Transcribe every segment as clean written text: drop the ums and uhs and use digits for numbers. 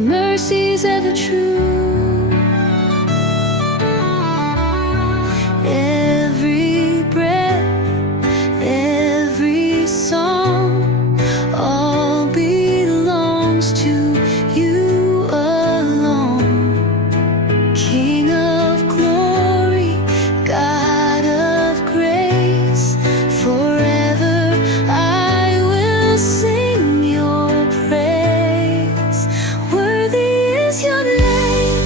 Your mercy's ever true. Every breath, every song, all belongs to you alone. King of glory, God of grace, forever I will sing your praise. Worthy is your name,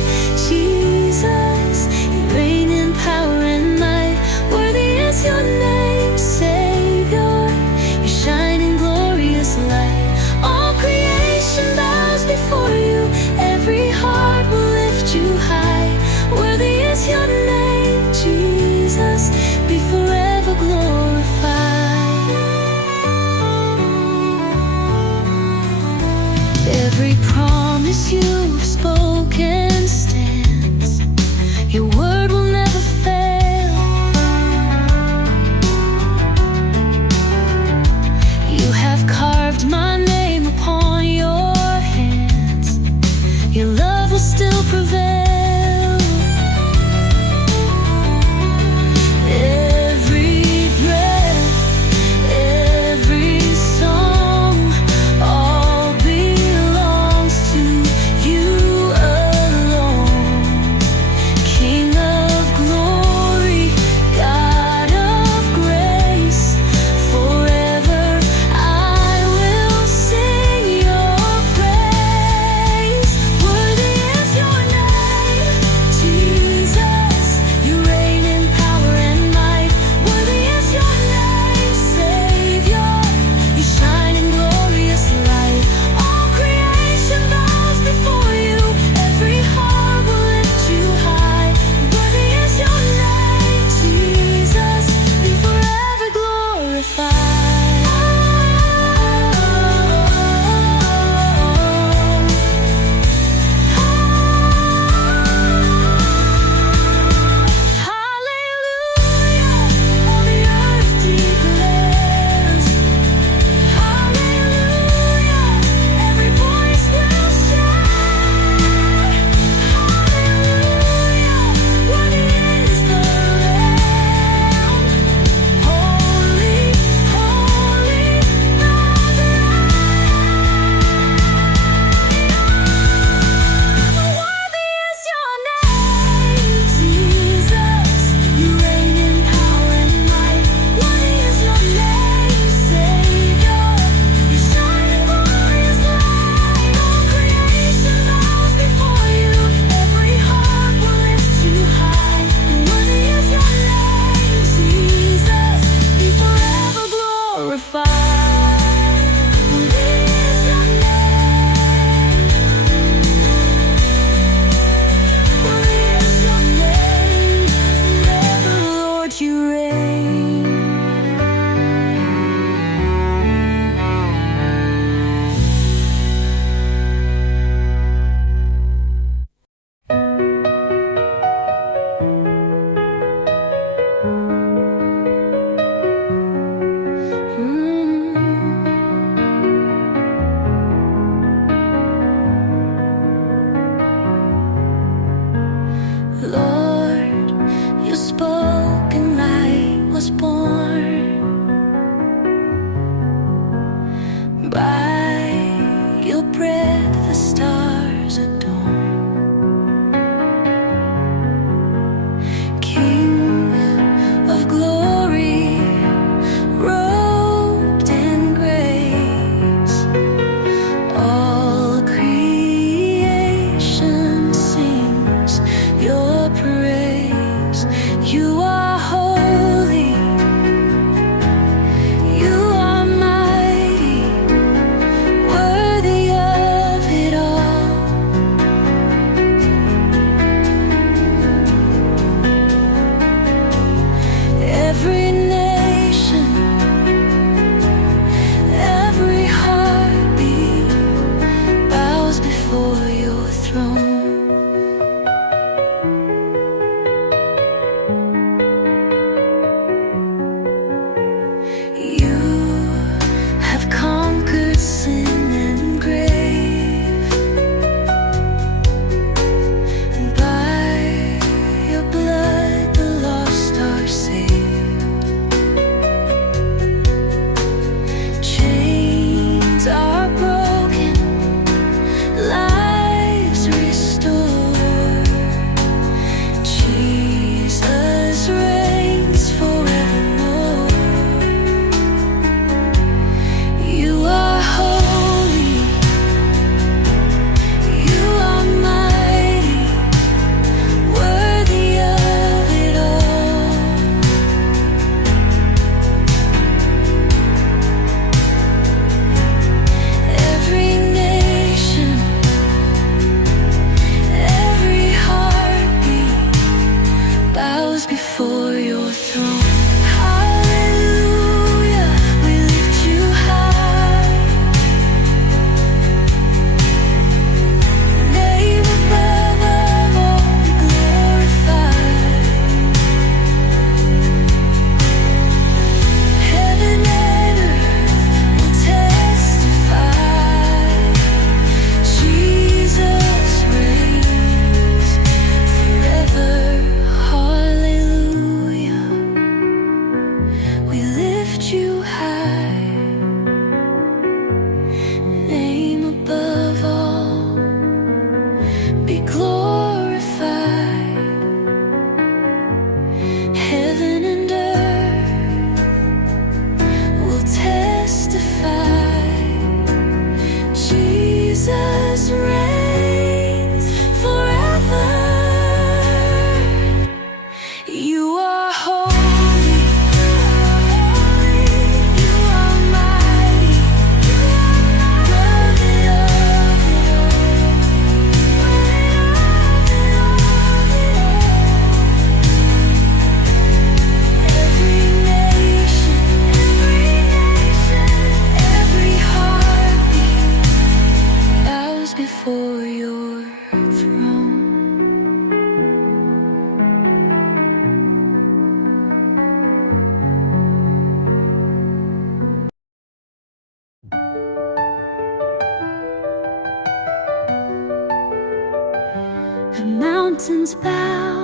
mountains bow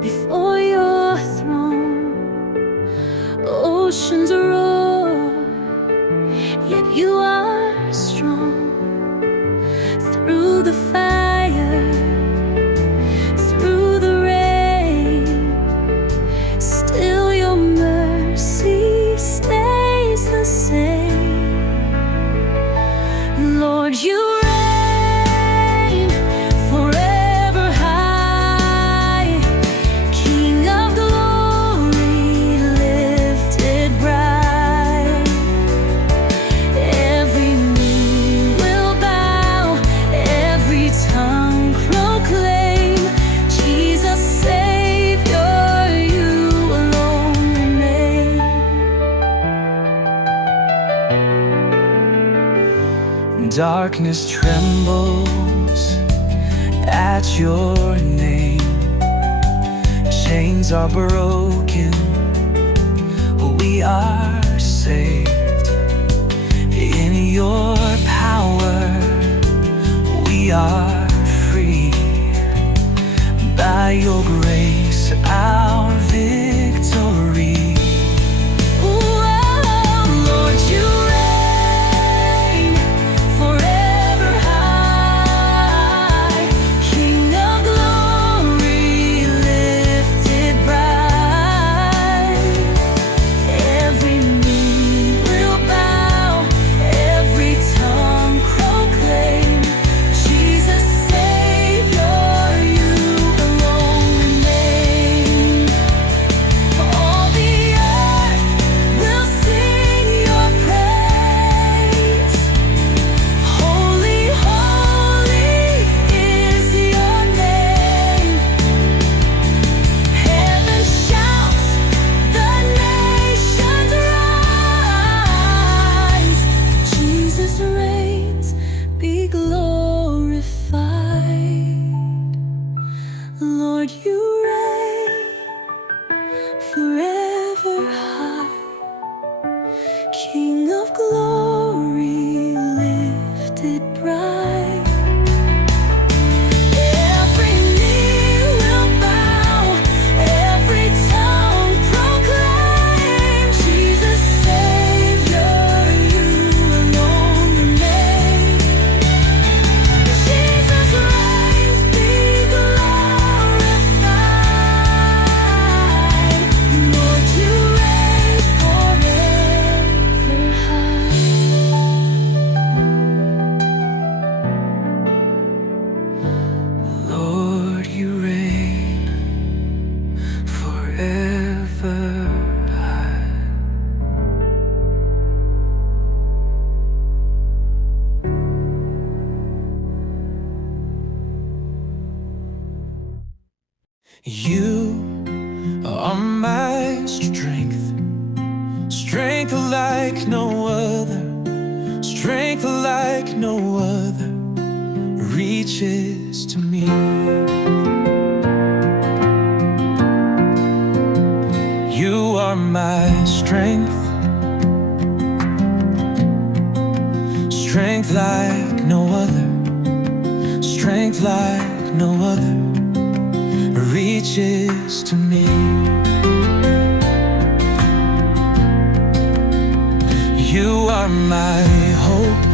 before your throne, oceans roar, yet you are strong. Through the fire, through the rain, still your mercy stays the same. Lord, you reign forever high, King of glory lifted bright. Every knee will bow, every tongue proclaim, Jesus Savior, you alone remain. Darkness trembles at your name. Chains are broken, we are saved. In your power, we are free. By your grace, our victory. Lord, you reign forever high, King of glory lifted bright. Every knee will bow, every tongue proclaim, Jesus Savior, you alone remain. All the earth will sing your praise. Holy, holy is your name. Heaven shouts, the nations rise. Jesus reigns, be glorified. Lord, you reign forever high, King of glory lifted bright. Every knee will bow, every tongue proclaim, Jesus Savior, you alone remain. Jesus reigns, be glorified. Lord, you reign forever high. Lord, you reign forever high. You are my strength, strength like no other, strength like no other reaches to me. You are my strength, strength like no other, strength like no other reaches to me. You are my hope,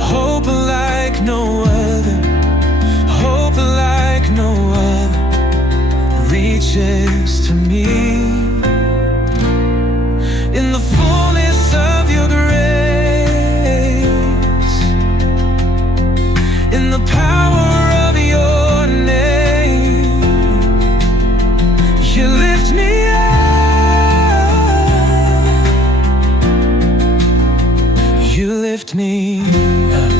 hope like no other, hope like no other reaches to me. In the fullness of your grace, in the power of your name, you lift me up, you lift me up.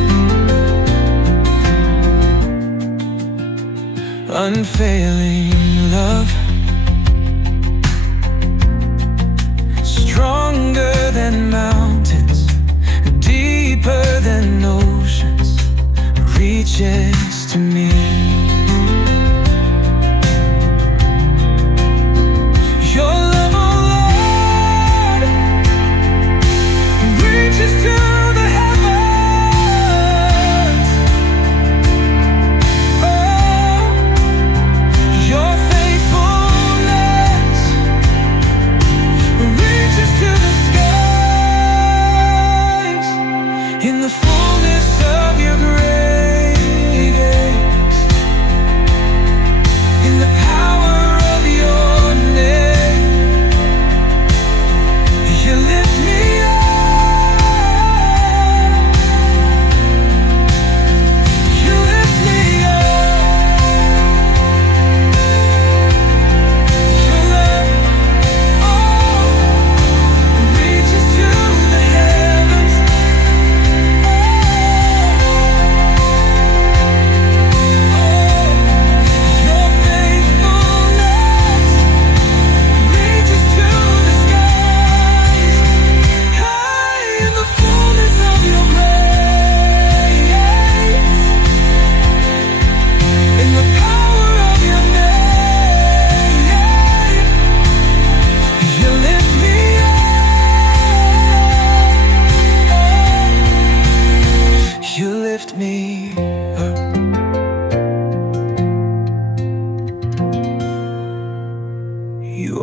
Unfailing love, stronger than mountains, deeper than oceans, reaches to me. Your love, oh Lord, reaches to the heavens.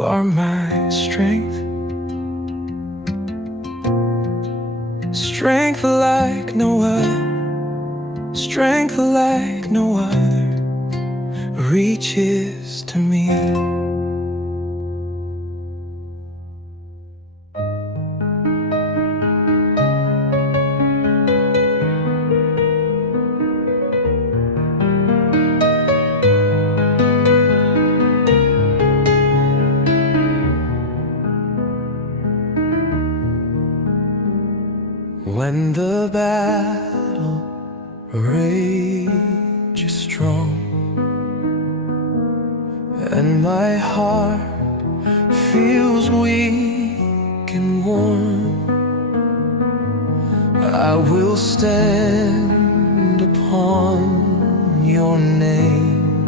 are my strength, strength like no other, strength like no other reaches to me. When the battle rages strong and my heart feels weak and worn, I will stand upon your name.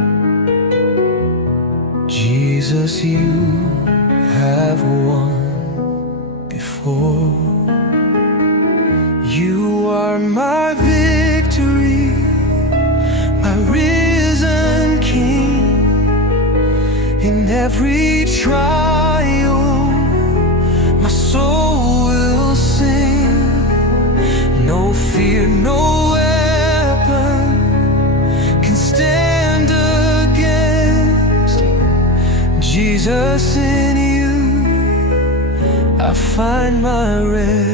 Jesus, you have won before. You are my victory, my risen King. In every trial, my soul will sing. No fear, no weapon can stand against. Jesus, in you I find my rest.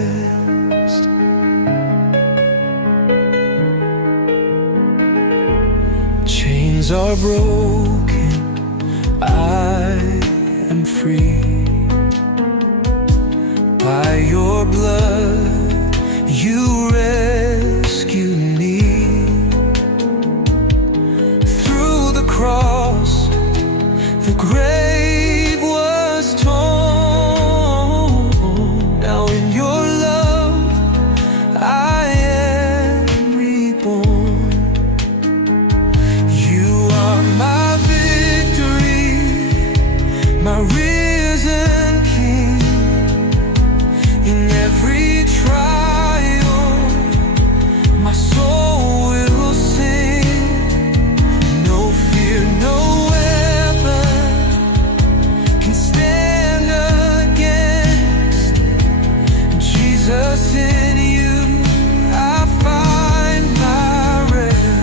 Chains are broken, I am free. By your blood you rescued me. Through the cross the grave was torn. Now in your love I am reborn. My victory, my risen King. In every trial, my soul will sing. No fear, no weapon can stand against. Jesus, in you I find my rest.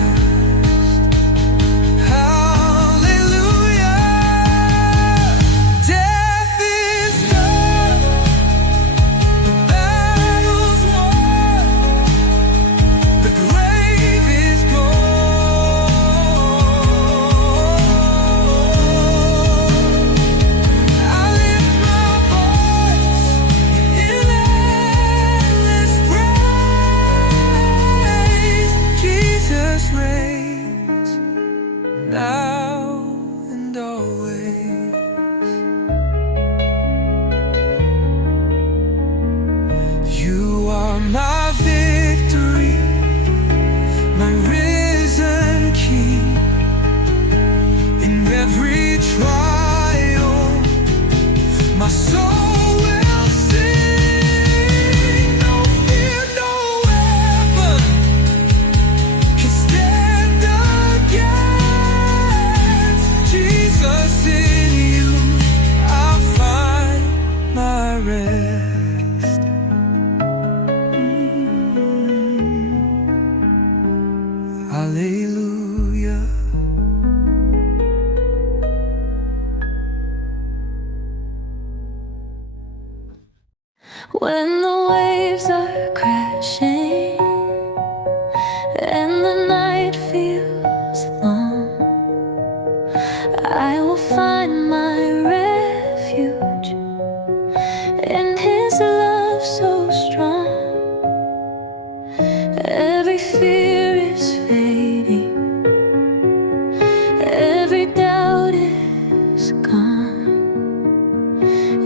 Hallelujah. When the waves are crashing and the night feels long, I will find my refuge in His love so strong. Every fear is fading, every doubt is gone.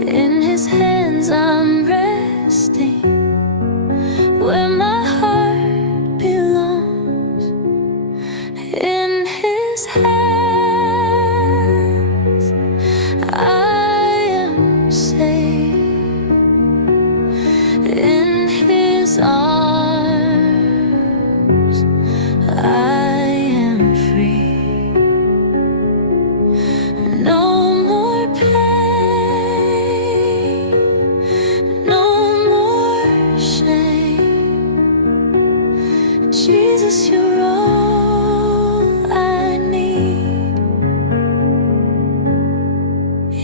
In His hands I'm resting, where my heart belongs. In His hands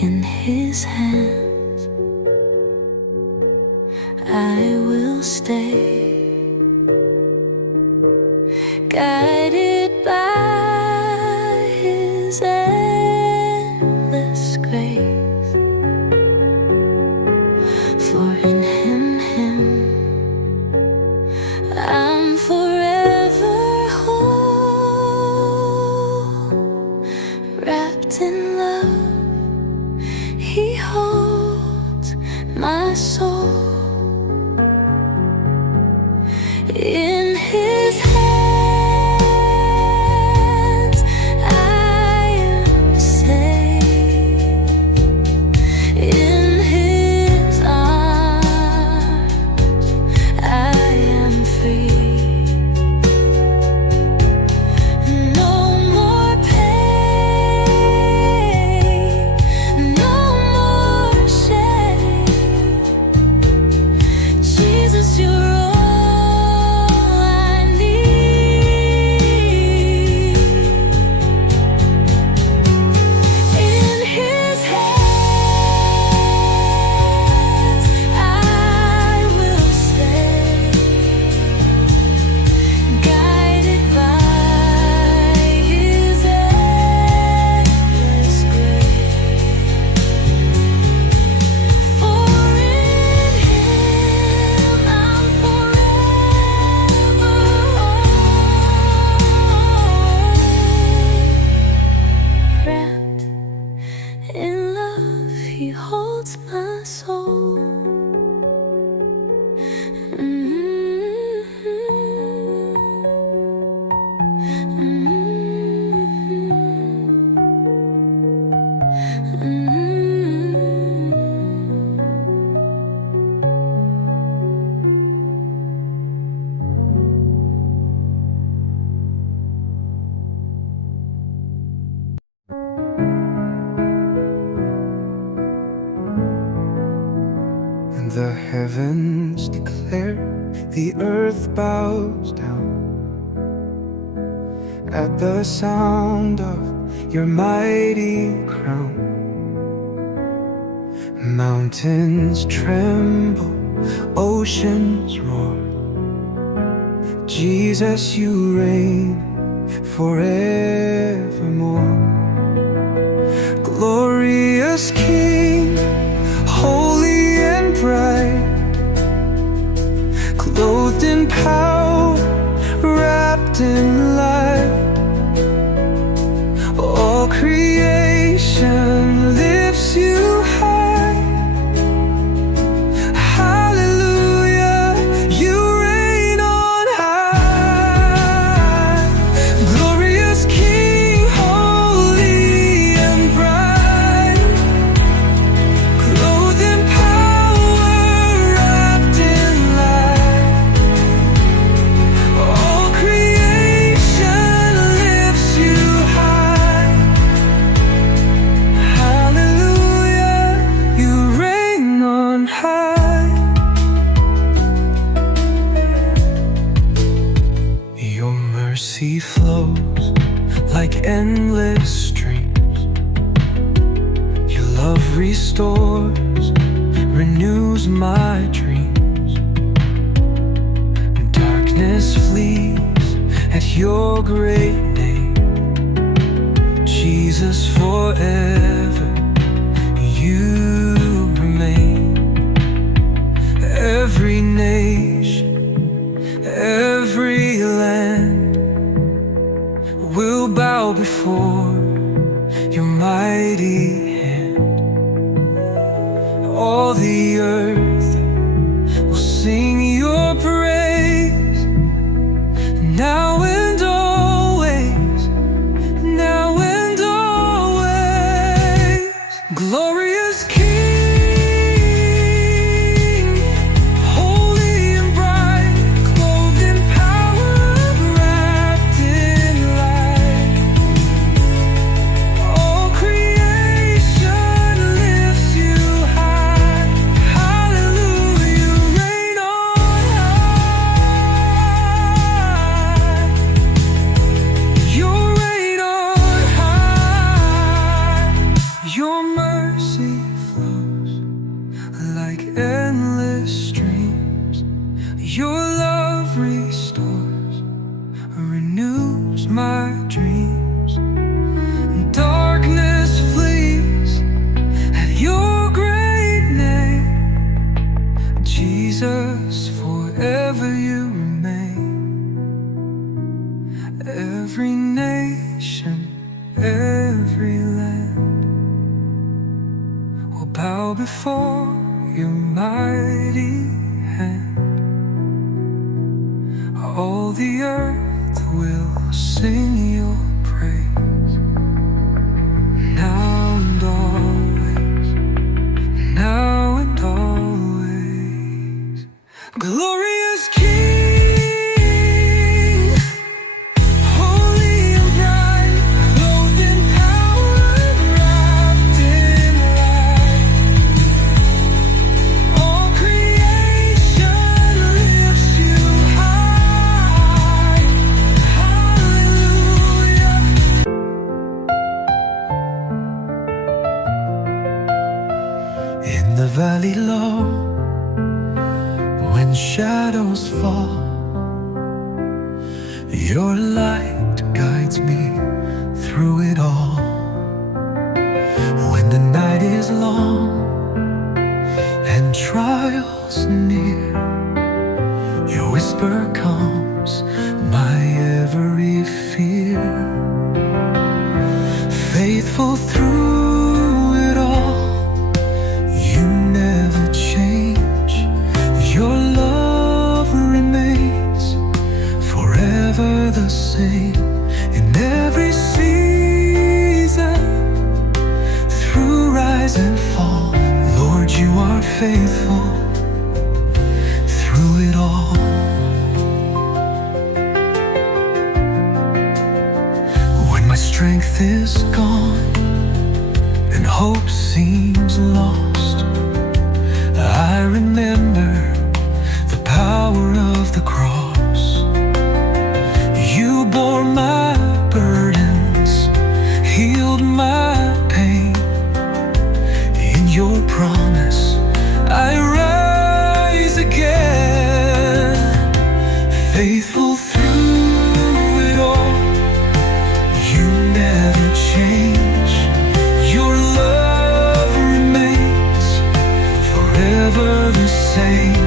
In his hands I will stay, guided by his endless grace. For in him I'm forever whole, wrapped in love. He holds my soul. In his hands I am safe. In his arms I am free. No more pain, no more shame. Jesus, you're the heavens declare, the earth bows down at the sound of your mighty crown. Mountains tremble, oceans roar. Jesus, you reign forevermore. Glorious King, holy and bright, clothed in power, wrapped in light. All creation lifts you high. Hallelujah, you reign on high. Glorious King, holy and bright, clothed in power, wrapped in light. All creation lifts you high. Hallelujah, you reign on high. Your mercy flows like endless streams. Your love restores, renews my dreams. Darkness flees at your great name. Jesus, forever you remain. Every nation, every land will bow before your mighty hand. All the earth will sing your praise, now and always, now and always. Glorious King, holy and bright, clothed in power, wrapped in light. All creation lifts you high. Hallelujah. before your mighty hand. All the earth will sing your praise, now and always, now and always. Glorious King, holy and bright, clothed in power and wrapped in light. All creation lifts you high. Hallelujah. In the valley low, when shadows fall, your light guides me through it all. When the night is long and trials near, your whisper calms my every fear. Faithful through it all, you never change. Your love remains forever the same. In every season, through rise and fall, Lord, you are faithful through it all. When my strength is gone and hope seems lost, I remember the power of the cross. You bore my burdens, healed my pain. In your promise, I rise again. Faithful through it all, you never change. Your love remains forever the same.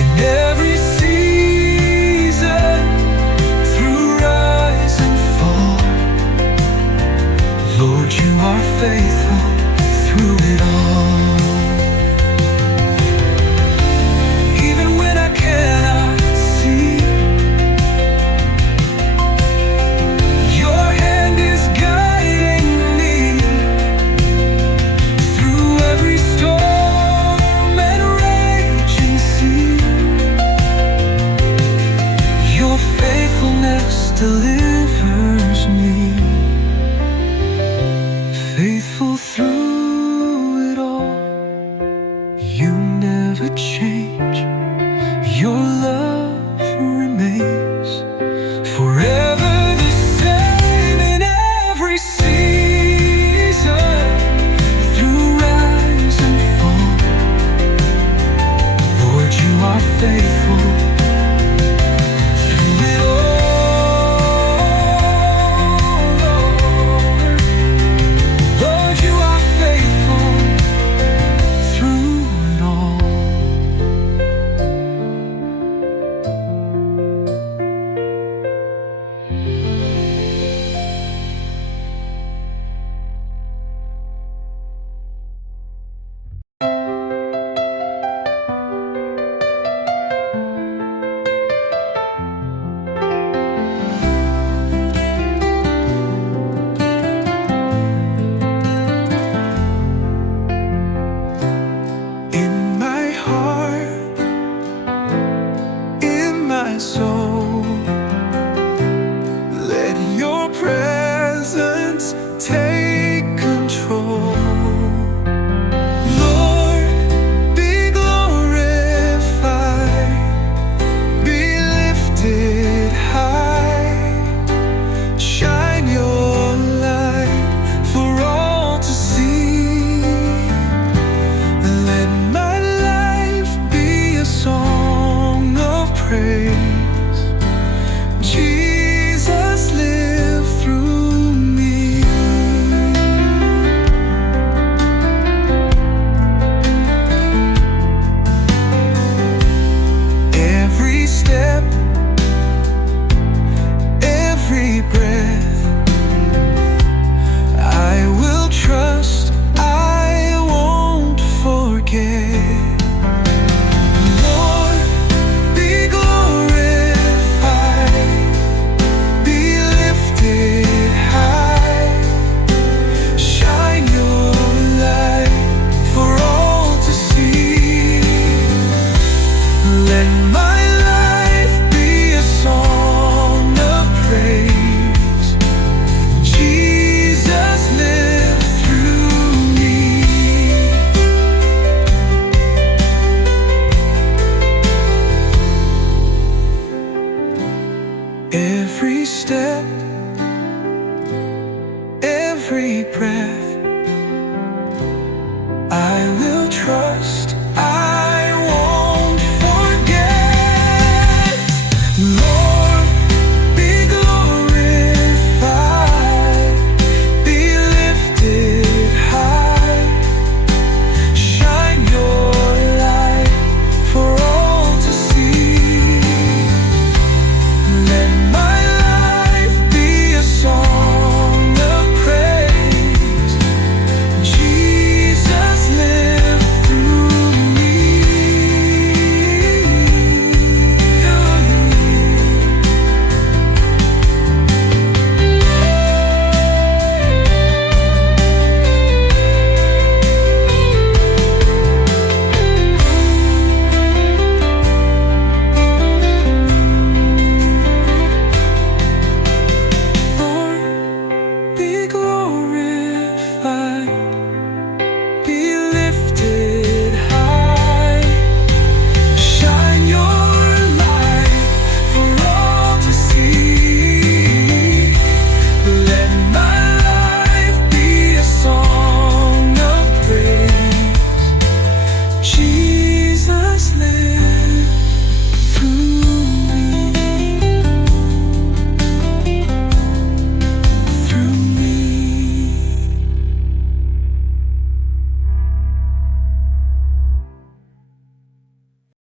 In every season, through rise and fall, Lord, you are faithful through it all. Even when I cannot see, your hand is guiding me through every storm and raging sea. Your faithfulness delivers me. Faithful through it all, you never change. Your love remains forever the same. In every season, through rise and fall, Lord, you are faithful through it all. Lord, trust